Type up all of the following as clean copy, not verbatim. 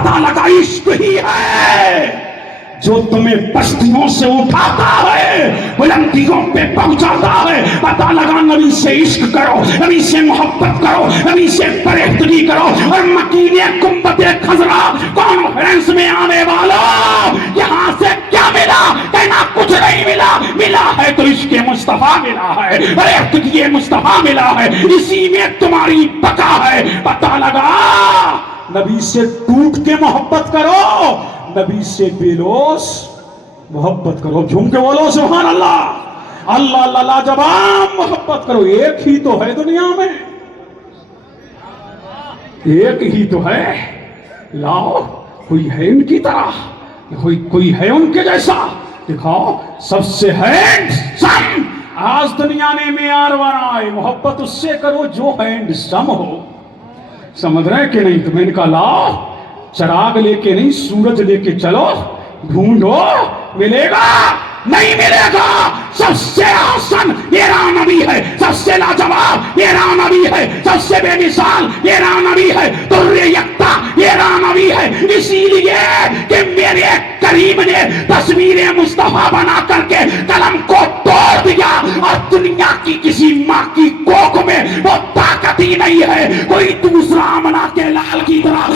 پتہ لگا عشق ہی ہے جو تمہیں پستیوں سے اٹھاتا ہے بلندیوں پہ پہنچاتا ہے. پتہ لگا نبی سے عشق کرو, نبی سے محبت کرو, نبی سے پرہیزگاری کرو. اور مکین گنبد خضرا کانفرنس میں آنے والا یہاں سے کیا ملا؟ کہنا کچھ نہیں ملا. ملا ہے تو عشق مصطفیٰ ملا ہے, پرہیزگاری مصطفیٰ ملا ہے, اسی میں تمہاری بقا ہے. پتہ لگا نبی سے ٹوٹ کے محبت کرو, نبی سے بے لوث محبت کرو. جھوم کے بولو سبحان اللہ. اللہ اللہ لاجواب محبت کرو. ایک ہی تو ہے دنیا میں, ایک ہی تو ہے. لاؤ کوئی ہے ان کی طرح, کوئی ہے ان کے جیسا, دکھاؤ. سب سے ہینڈسم آج دنیا نے معیار بنائے, محبت اس سے کرو جو ہینڈسم ہو. سمجھ رہے کہ نہیں؟ تو میں نے کہا لاؤ چراغ لے کے نہیں, سورج لے کے چلو, ڈھونڈو, ملے گا نہیں ملے گا. سب سے آسان میرا نبی ہے, سب سے لاجواب میرا نبی ہے, سب سے بے مثال میرا نبی ہے, در یکتا میرا نبی ہے. اسی لیے کہ میرے کریم نے تصویر مصطفیٰ بنا کر کے قلم کو توڑ دیا, اور دنیا کی کسی ماں کی کوکھ میں وہ طاقت ہی نہیں ہے کوئی دوسرا امنا کے لال کی طرح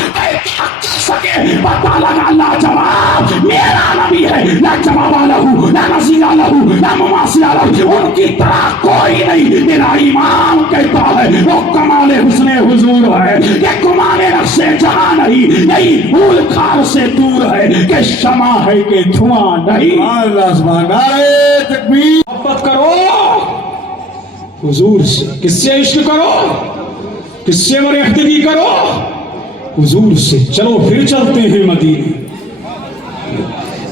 سکے. پتہ لگا لاجواب میرا نبی ہے, لا جواب لہو لا نظیر لہو لا مماثل لہو, ان کی طرح کوئی نہیں. میرا امام کہتا ہے وہ کمال حسن حضور ہے کہ کمال نقش جہاں نہیں, نہیں پھول کھار سے دور ہے کہ شمع ہے کہ دھواں نہیں. اللہ سبحان اللہ, تکبیر. محبت کرو حضور سے. کس سے عشق کرو؟ کس سے مرحبتی کرو؟ حضور سے. چلو پھر چلتے ہیں مدینے.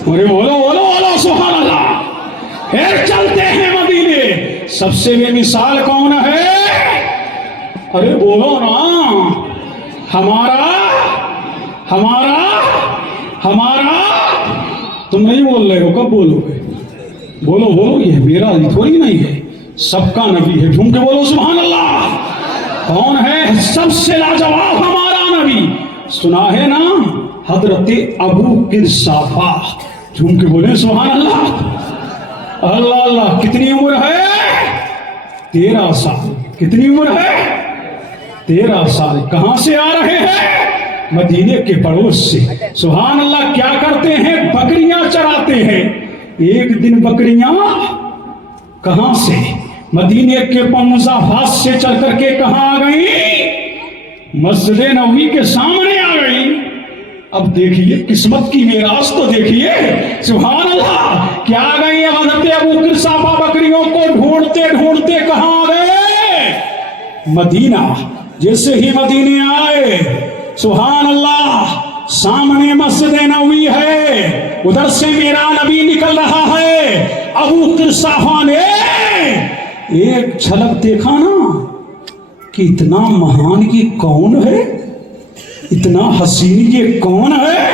ارے بولو بولو بولو سبحان اللہ. پھر چلتے ہیں مدینے. سب سے بے مثال کون ہے؟ ارے بولو نا. ہمارا ہمارا ہمارا. تم نہیں بول رہے ہو, کب بولو گے؟ بولو بولو. یہ میرا تھوڑی نہیں ہے, سب کا نبی ہے. جھوم کے بولو سبحان اللہ. کون ہے سب سے لاجواب ہمارا نبی؟ سنا ہے نا, حضرت ابو قرصافہ. جھوم کے بولے سبحان اللہ. اللہ اللہ. کتنی عمر ہے؟ 13 سال. کتنی عمر ہے؟ 13 سال. کہاں سے آ رہے ہیں؟ مدینے کے پڑوس سے. سبحان اللہ. کیا کرتے ہیں؟ بکریاں چراتے ہیں. ایک دن بکریاں کہاں سے مدینے کے مضافات سے چل کر کے کہاں آ گئی؟ مسجد نبوی کے سامنے آ گئی. اب دیکھیے قسمت کی میراث تو دیکھیے. سبحان اللہ. کیا آ گئی؟ حضرت ابو قرصافہ بکریوں کو ڈھونڈتے ڈھونڈتے کہاں آ گئے؟ مدینہ. جیسے ہی مدینے آئے, سبحان اللہ, سامنے مسجد نبوی ہے, ادھر سے میرا نبی نکل رہا ہے. ابو قرصافہ نے ایک جھلک دیکھا نا کہ اتنا مہان یہ کون ہے, اتنا حسین یہ کون ہے,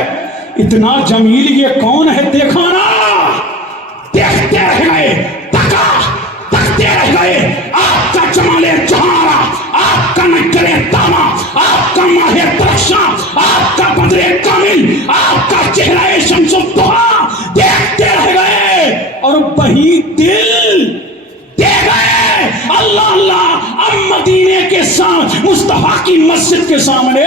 اتنا جمیل یہ کون ہے. دیکھا نا, دیکھتے رہ گئے, تکتے رہ گئے. آپ کا جمال جہارا, آپ کا نکل تاما, آپ کا ماہ ترشا, آپ کا بدر کامل, آپ کا چہرہ شمس الضحیٰ دیکھتے رہ گئے اور وہی دل دے گئے. اللہ اللہ. اب مدینے کے ساتھ مصطفیٰ کی مسجد کے سامنے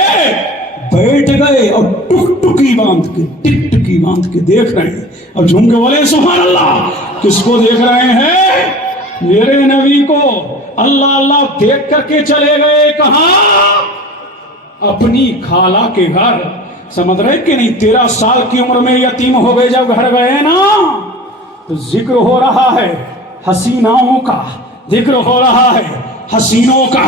بیٹھ گئے اور ٹک ٹکی باندھ کے دیکھ رہے ہیں. اب جھوم کے بولے سبحان اللہ. کس کو دیکھ رہے ہیں؟ میرے نبی کو. اللہ اللہ. دیکھ کر کے چلے گئے کہاں؟ اپنی خالہ کے گھر. سمجھ رہے کہ نہیں؟ 13 سال کی عمر میں یتیم ہو گئے. جب گھر گئے نا تو ذکر ہو رہا ہے حسیناؤں کا, ذکر ہو رہا ہے حسینوں کا,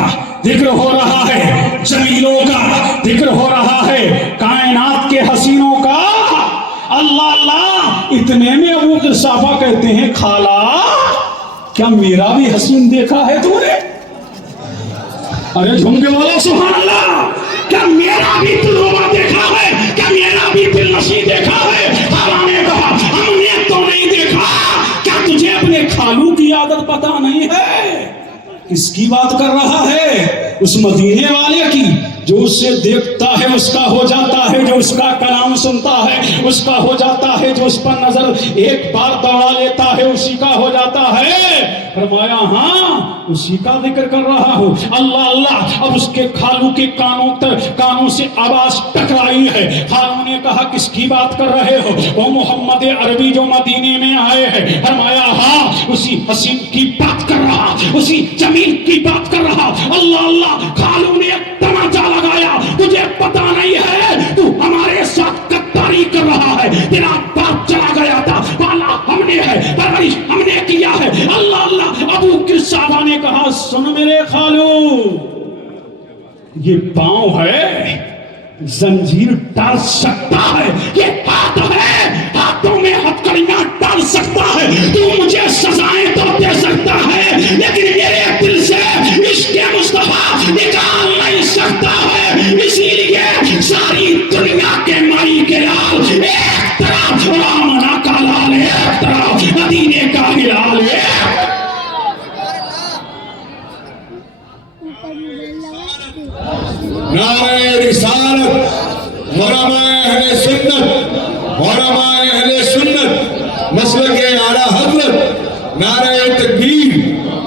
ذکر ہو رہا ہے جمیلوں کا, ذکر ہو رہا ہے کائنات کے حسینوں کا. اللہ اللہ. اتنے میں ابو قرصافہ کہتے ہیں خالہ کیا میرا بھی حسین دیکھا ہے تو نے؟ ارے جھوم کے بولو سبحان اللہ. کیا میرا بھی دلربا دیکھا ہے؟ کیا میرا بھی دل نشیں دیکھا ہے؟ خالہ نے کہا ہم نے تو نہیں دیکھا. کیا تجھے اپنے خالو کی عادت پتا نہیں ہے؟ کس کی بات کر رہا ہے؟ اس مدینے والے کی جو اسے دیکھتا ہے اس کا ہو جاتا ہے, جو اسے کا کلام سنتا ہے اس کا ہو جاتا ہے، جو اس پر نظر ایک بار دوڑا لیتا ہے اسی کا ہو جاتا ہے۔ فرمایا ہاں اسی کا ذکر کر رہا ہوں، اللہ اللہ۔ اب اس کے خالو کے کانوں سے آواز ٹکرائی ہے۔ خالو نے کہا کس کی بات کر رہے ہو؟ وہ محمد عربی جو مدینے میں آئے ہیں۔ فرمایا ہاں اسی حسین کی بات کر رہا، اسی جمیل کی بات کر رہا۔ اللہ اللہ۔ خالو نے ایک تماچا لگایا، تجھے پتا نہیں ہے تو ہمارے ساتھ غداری کر رہا ہے، تیرا باپ چلا گیا تھا، پالا ہم نے ہے، پرورش ہم نے کیا ہے۔ اللہ اللہ۔ ابو قرصابہ نے کہا سن میرے خالو، یہ پاؤں ہے زنجیر ڈال سکتا ہے، یہ ہاتھ ہے ہاتھوں میں ہتھکڑیاں ڈال سکتا ہے، تو مجھے سزائیں تو دے سکتا ہے لیکن میرے دل سے عشق مصطفیٰ نکال نہیں سکتا ہے۔ اسی لیے ساری دنیا کے مائی کے لال ایک طرف رامنا کا لال، ایک طرف مدینے کا ہلال ہے۔ نعرہ رسالت، علماء اہل سنت، علماء اہل سنت، مسلک اعلیٰ حضرت، نعرہ تکبیر،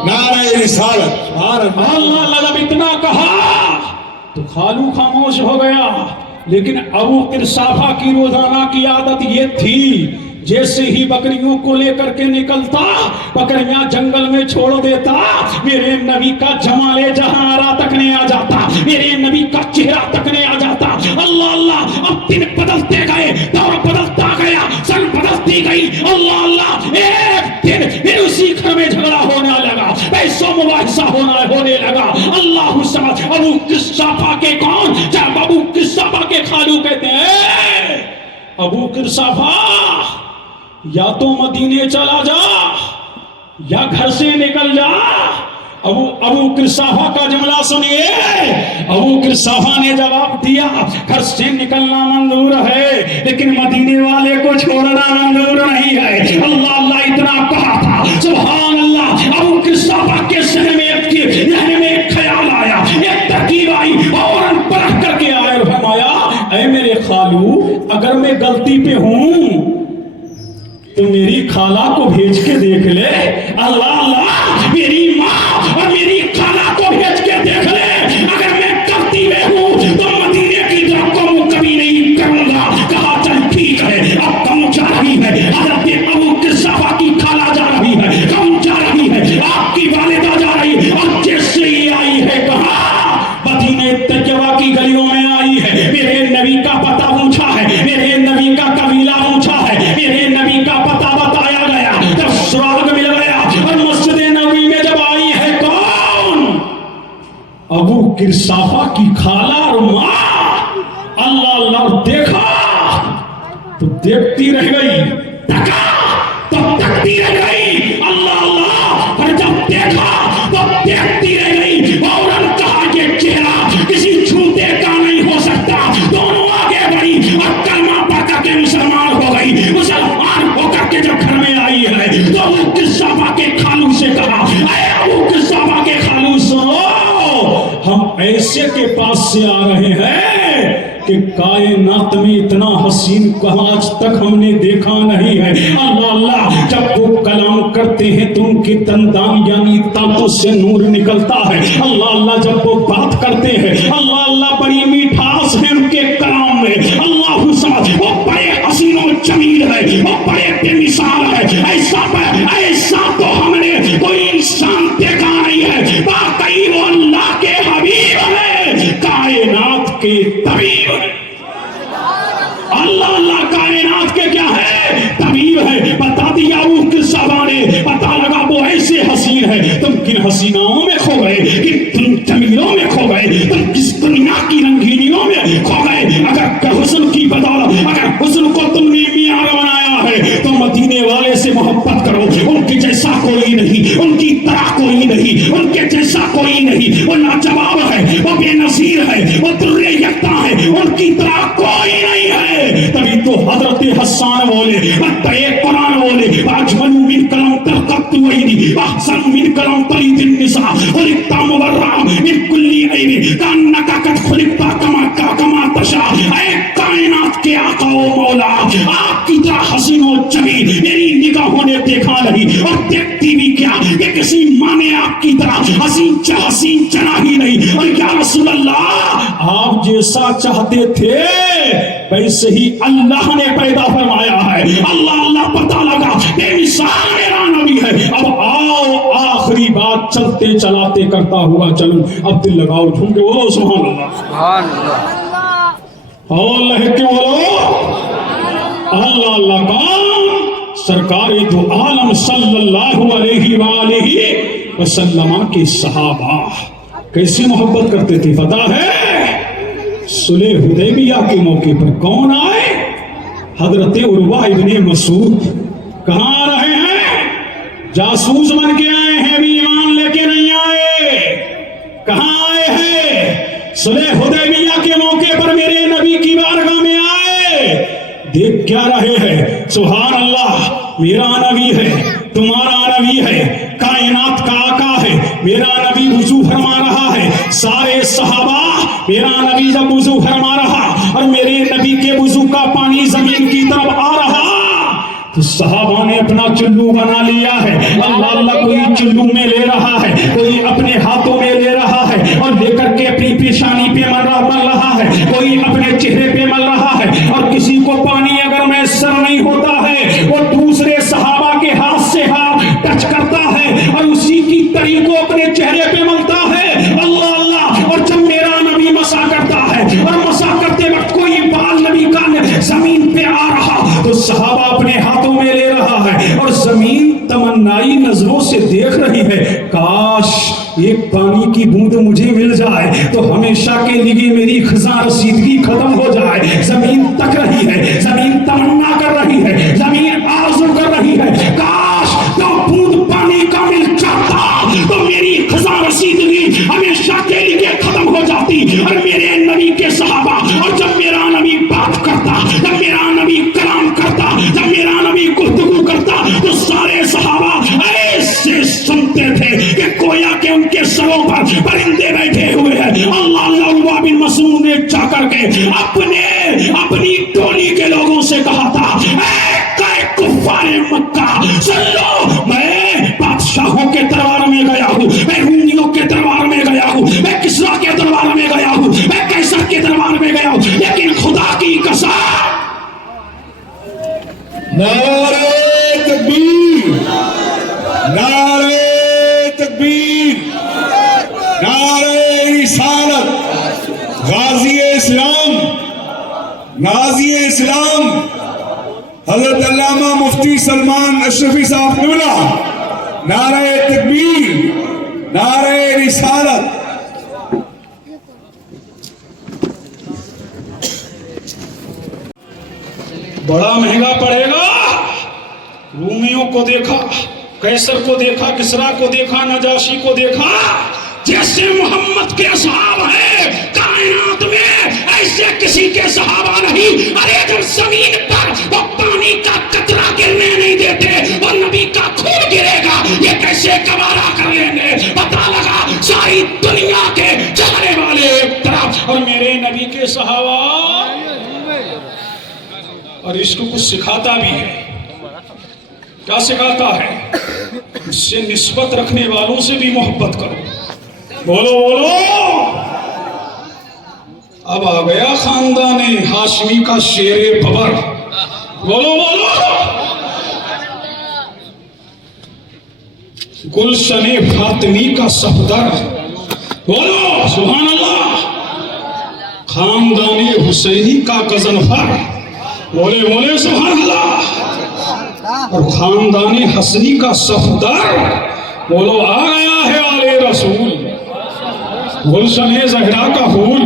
نعرہ رسالت۔ اللہ جب اتنا کہا تو خالو خاموش ہو گیا، لیکن ابو قرصافہ کی روزانہ کی عادت یہ تھی جیسے ہی بکریوں کو لے کر کے نکلتا بکریاں جنگل میں چھوڑ دیتا، میرے نبی کا جمال جہاں آرا تکنے آ جاتا، میرے نبی کا چہرہ تکنے آ جاتا۔ اللہ اللہ۔ اب دن بدلتے گئے، دور بدلتا گیا، سن بدلتی گئی۔ اللہ اللہ۔ ایک دن پھر اسی گھر میں جھگڑا ہونے لگا، پیسوں مباحثہ ہونے لگا۔ اللہ سمجھ۔ ابو قرصافہ کے کون؟ جب ابو قرصافہ کے خالو کہتے ہیں ابو قرصافہ یا تو مدینے چلا جا یا گھر سے نکل جا۔ ابو قرصافہ کا جملہ سنیے۔ ابو قرصافہ نے جواب دیا گھر سے نکلنا منظور ہے لیکن مدینے والے کو چھوڑنا منظور نہیں ہے۔ اللہ اللہ اتنا کہا تھا، سبحان اللہ۔ ابو قرصافہ کے ذہن میں ایک خیال آیا، ایک ترکیب آئی، اور پرکھ کر کے آئے۔ فرمایا اے میرے خالو، اگر میں غلطی پہ ہوں تو میری خالہ کو بھیج کے دیکھ لے۔ اللہ اللہ۔ میری ماں اور میری خالہ کو بھیج کے دیکھ لے، اگر میں غلطی میں ہوں تو مدینے کی طرف کو کبھی نہیں کروں گا۔ کہا چل ٹھیک ہے، اب کم جا رہی ہے حضرت ابو قرصافہ کی خالہ جا رہی ہے، کم جا رہی ہے، آپ کی والدہ جا رہی ہے، اور جیسے ہی آئی ہے کہا مدینے تجوا کی گلیوں میں آئی ہے، میرے نبی کا پتہ پوچھا ہے، میرے نبی کا قبیلہ پوچھا ہے، میرے نبی کا پتہ بتایا گیا، جب سراغ مل گیا اور مسجد نبوی میں جب آئی ہے کون؟ ابو قرصافہ کی خالہ اور ماں۔ اللہ اللہ۔ دیکھا تو دیکھتی رہ گئی، تکا تو تکتی رہ گئی۔ اللہ اللہ۔ پر جب دیکھا تو دیکھتی رہ گئی، فوراً کہا یہ چہرہ کسی جھوٹے کا نہیں ہو سکتا۔ دونوں آگے بڑھی اور کلمہ پڑھ کر کے مسلمان ہو گئی۔ مسلمان ہو کر کے جب گھر میں آئی ہے تو ابو قرصافہ کے خالو سے کہا اے ابو قرصافہ کے خالو سنو، ہم ایسے کے پاس سے آ رہے ہیں کہ کائنات میں اتنا حسین کہاں آج تک ہم نے دیکھا نہیں ہے۔ اللہ اللہ۔ جب وہ کلام کرتے ہیں تو ان کے دندان یعنی دانتوں سے نور نکلتا ہے۔ اللہ اللہ۔ جب وہ بات کرتے ہیں اللہ اللہ بڑی میٹھاس ہے ان کے کلام میں۔ اللہ سمجھ، وہ بڑے حسین و جمیل ہے، وہ بڑے بے مثال ہے۔ ایسا تو ہم نے کوئی انسان دیکھا نہیں ہے، باقی وہ اللہ کے حبیب ہے، کائنات کے طبیب ہے۔ اللہ اللہ۔ کائنات کے کیا ہے؟ طبیب ہے۔ بتا دیا ابو قرصافہ نے، پتا لگا وہ ایسے حسین ہے، تم کن حسیناؤں میں کھو گئے، کن جمیلوں میں کھو گئے، تم کس دنیا کی رنگینیوں میں کھو گئے۔ اگر حسن کی بدولت، اگر حسن کو تم نے معیار بنایا ہے تو مدینے والے سے محبت کرو، ان کے جیسا کوئی نہیں، ان کی طرح کوئی نہیں، ان کے جیسا کوئی نہیں۔ وہ لاجواب ہے، وہ بے نظیر ہے، وہ در یکتا ہے، ان کی طرح کوئی نہیں ہے۔ تبھی تو حضرت حسان بولے، قرآن بولے، اجمل من کلام تلقت وحیدی احسن من کلام تلید النساء خلقت مبرعا من کل عیب کانک قد خلقت کما تشاء۔ اے کائنات کے آقا و مولا آپ کی طرح حسین و جمیل میری نگاہوں نے دیکھا نہیں، اور دیکھتی بھی کیا کہ کسی ماں نے آپ کی طرح حسین چنا ہی نہیں۔ اور یا رسول اللہ آپ جیسا چاہتے تھے ویسے ہی اللہ نے پیدا فرمایا ہے۔ اللہ اللہ پتہ لگا بے مثال میرا نبی ہے۔ اب آؤ آخری بات چلتے چلاتے کرتا ہوا چلوں، اب دل لگاؤ جھوم کے بولو سبحان اللہ، سبحان اللہ، اللہ کے بولو اللہ اللہ کا سرکار دو عالم صلی اللہ علیہ وآلہ وسلم کے صحابہ کیسی محبت کرتے تھے پتہ ہے؟ صلح حدیبیہ کے موقع پر کون آئے؟ حضرت عروہ ابن مسعود۔ کہاں آ رہے ہیں؟ جاسوس بن کے آئے ہیں، بھی ایمان لے کے نہیں آئے۔ کہاں آئے ہیں؟ صلح حدیبیہ کے موقع پر میرے نبی کی بارگاہ میں آئے۔ دیکھ کیا رہے ہیں؟ سبحان اللہ، میرا نبی ہے، تمہارا نبی ہے، کائنات کا آقا ہے، میرا نبی وضو فرما رہا ہے۔ سارے صحابہ میرا نبی جب وضو فرما رہا اور میرے نبی کے وضو کا پانی زمین کی طرف آ رہا تو صحابہ نے اپنا چلو بنا لیا ہے۔ اللہ اللہ، کوئی چلو میں لے رہا ہے، کوئی اپنے ہاتھوں میں لے رہا ہے اور لے کر کے اپنی پیشانی پہ مل رہا ہے، کوئی اپنے چہرے پہ مل رہا ہے، اور کسی کو پانی اگر میسر نہیں ہوتا ہے وہ دوسرے صحابہ کے ہاتھ سے ہاتھ ٹچ کرتا ہے اور اسی کی تری کو اپنے چہرے پہ ملتا ہے۔ اللہ اللہ، اور جب میرا نبی مسا کرتا ہے اور مسا کرتے وقت کوئی بال نبی کا زمین پہ آ رہا تو صحابہ اپنے ہاتھوں میں لے رہا ہے اور زمین تمنائی نظروں سے دیکھ رہی ہے، کاش ایک پانی کی بوند مجھے مل جائے تو ہمیشہ کے لیے میری خزاں رسیدگی ختم ہو جائے۔ زمین تک رہی ہے، زمین تمنا کر رہی ہے، زمین آرزو کر رہی ہے، کاش تو بوند پانی کا مل جاتا تو میری خزاں رسیدگی ہمیشہ کے لیے ختم ہو جاتی۔ اور میرے نبی کے صحابہ، اور جب میرا نبی بات کرتا، جب میرا نبی کلام کرتا، جب میرا نبی گفتگو کرتا تو سارے صحابہ ایسے سنتے تھے کہ گویا کہ ان کے سروں پر پرندے بیٹھے ہوئے ہیں۔ اللہ اللہ، عروہ بن مسعود نے جا کر کے اپنی ٹولی کے لوگوں سے کہا تھا، اے کفار مکہ سن لو، میں بادشاہوں کے دربار میں گیا ہوں، میں رومیوں کے دربار میں گیا ہوں، میں کسریٰ کے دربار میں گیا ہوں، میں قیصر کے دربار میں گیا ہوں، لیکن خدا کی قسم نعرہ تکبیر، نعرہ تکبیر، نعرہ رسالت، غازی اسلام، غازی اسلام حضرت علامہ مفتی سلمان اشرفی صاحب قبلہ، نعرہ تکبیر، نعرہ رسالت۔ بڑا مہنگا پڑے گا۔ رومیوں کو دیکھا، قیصر کو دیکھا، کسریٰ کو دیکھا، نجاشی کو دیکھا، جیسے محمد کے اصحاب ہیں کائنات میں ایسے کسی کے صحابہ نہیں۔ ارے جب زمین پر وہ پانی کا قطرہ گرنے نہیں دیتے اور نبی کا خون گرے گا یہ کیسے گوارا کر لیں گے؟ پتہ لگا ساری دنیا کے چلنے والے ایک طرف اور میرے نبی کے صحابہ، اور اس کو کچھ سکھاتا بھی ہے۔ کیا سکھاتا ہے؟ اس سے نسبت رکھنے والوں سے بھی محبت کرو۔ بولو بولو، اب آ گیا خاندان ہاشمی کا شیر ببر۔ بولو بولو، گلشن فاطمی کا صفدر۔ بولو سبحان اللہ، خاندان حسینی کا غضنفر۔ بولے بولے سبحان اللہ، اور خاندان حسنی کا صفدر۔ بولو آ گیا ہے آل رسول، گلشن زہرا کا پھول۔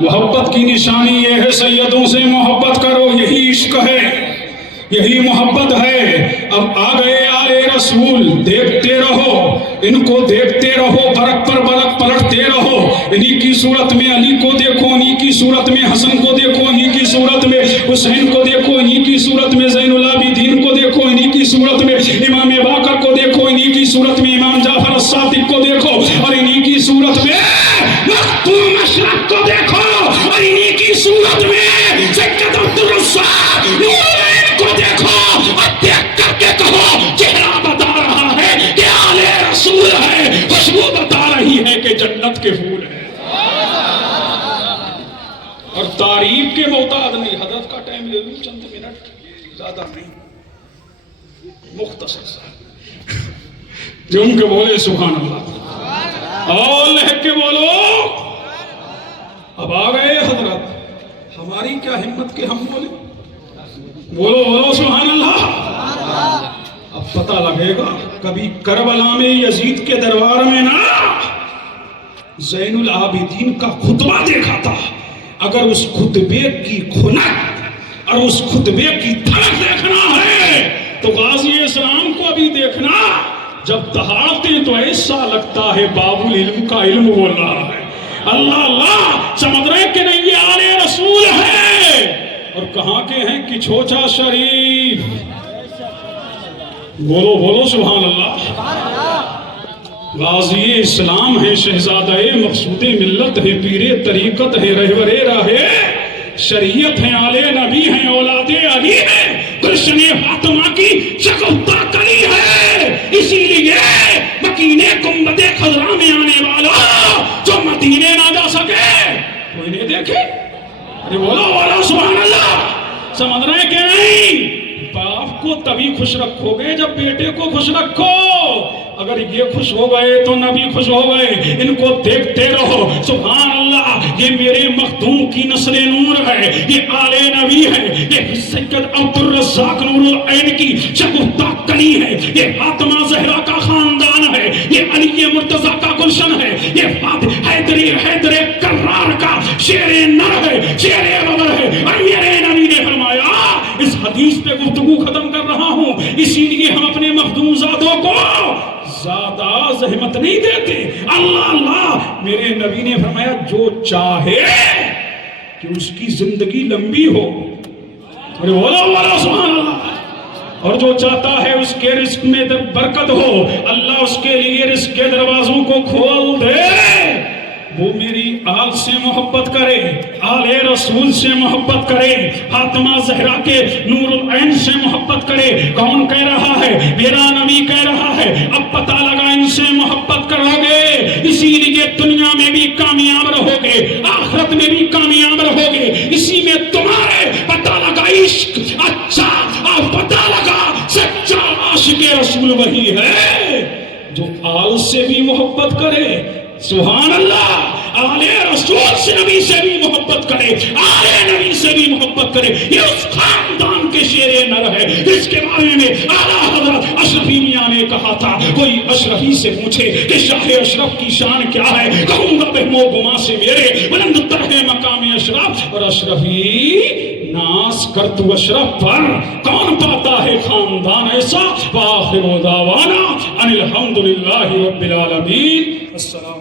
محبت کی نشانی یہ ہے سیدوں سے محبت کرو، یہی عشق ہے، یہی محبت ہے۔ اب آ گئے آل رسول، دیکھتے رہو ان کو، دیکھتے رہو، برق پر برق پلٹتے رہو۔ انہی کی صورت میں علی کو دیکھو، انہی کی صورت میں حسن کو دیکھو، انہی کی صورت میں حسین کو دیکھو، انہی کی صورت میں زین العابدین کو دیکھو، انہی کی صورت میں امام باقر کو دیکھو، انہی کی صورت میں امام جعفر الصادق کو دیکھو، اور انہی کی صورت میں مختوم اشرف کو دیکھو، اور انہی کی صورت میں سید نورین کو دیکھو اور دیکھ کر کے کہو چہرہ بتا رہا ہے کہ آل رسول ہے، خوشبو بتا رہی ہے کہ جنت کے پھول ہے۔ اور تعریف کے محتاج نہیں، حضرت کا ٹائم لے لوں چند منٹ، زیادہ نہیں، مختصر سا جم کے بولے سبحان اللہ اور لہک کے بولو۔ اب آ گئے حضرت، ہماری کیا ہمت کہ ہم بولے، بولو بولو سبحان اللہ۔ اب پتہ لگے گا، کبھی کربلا میں یزید کے دربار میں نا زین العابدین کا خطبہ دیکھا تھا، اگر اس خطبے کی کھنک اور اس خطبے کی دھڑک دیکھنا ہے تو غازی اسلام کو ابھی دیکھنا، جب دہاڑتے تو ایسا لگتا ہے باب العلم کا علم بول رہا ہے۔ اللہ اللہ، سمجھ رہے کہ نہیں یہ آل رسول ہے، اور کہاں کے ہیں کہ چھوچا شریف، بولو بولو سبحان اللہ۔ غازی اسلام ہے، شہزادہ مقصود ملت ہے، پیر طریقت ہے، رہبر راہ شریعت ہے، آل نبی ہیں، اولاد علی ہیں، گلشن فاطمہ کی شگفتہ کلی ہے۔ اسی لیے مکینے گنبد خضرا میں آنے والا جو مدینے نہ جا سکے کوئی نہیں دیکھے، ارے بولو بولو سبحان اللہ۔ سمجھ رہے کہ نہیں؟ باپ کو تبھی خوش رکھو گے جب بیٹے کو خوش رکھو، اگر یہ خوش ہو گئے تو نبی خوش ہو گئے۔ ان کو دیکھتے رہو، سبحان اللہ، یہ میرے مخدوم کی نسل نور ہے، یہ آل نبی ہے، یہ سید عبد الرزاق نور العین کی شگفتہ کلی ہے، یہ فاطمہ زہرا کا خاندان ہے، یہ علی مرتضیٰ کا گلشن ہے، یہ حیدر کرار کا شیر نر ہے، شیر ببر ہے۔ اور میرے نبی نے فرمایا، اس حدیث پہ گفتگو ختم کر رہا ہوں، اسی لیے ہم اپنے مخدوم زادوں کو زیادہ زحمت نہیں دیتے۔ اللہ اللہ، میرے نبی نے فرمایا جو چاہے کہ اس کی زندگی لمبی ہو، ارے بولو بولو سبحان اللہ، اور جو چاہتا ہے اس کے رزق میں برکت ہو، اللہ اس کے لیے رزق کے دروازوں کو کھول دے۔ وہ میری آل سے محبت کرے، آل رسول سے محبت کرے، فاطمہ زہرا کے نور العین سے محبت کرے۔ کون کہہ رہا ہے؟ میرا نبی کہہ رہا ہے۔ اب پتہ لگا ان سے محبت کرو گے، اسی لیے دنیا میں بھی کامیاب رہو گے، آخرت میں بھی کامیاب رہو گے، اسی میں تمہارے پتہ لگا عشق اچھا، اور پتہ لگا سچا عاشق رسول وہی ہے جو آل سے بھی محبت کرے، سبحان اللہ، آل رسول سے نبی سے بھی محبت کرے، آل نبی سے بھی محبت کرے۔ یہ اس خاندان کے شیر نر ہے جس کے بارے میں اعلیٰ حضرت اشرفی میاں نے کہا تھا، کوئی اشرفی سے پوچھے کہ شاہ اشرف کی شان کیا ہے، کہوں گا بہم و گما سے میرے بلند تر ہے مقام اشرف، اور اشرفی ناز کر تو اشرف پر، کون پاتا ہے خاندان ایسا۔ وآخر دعوانا ان الحمدللہ رب العالمین۔ السلام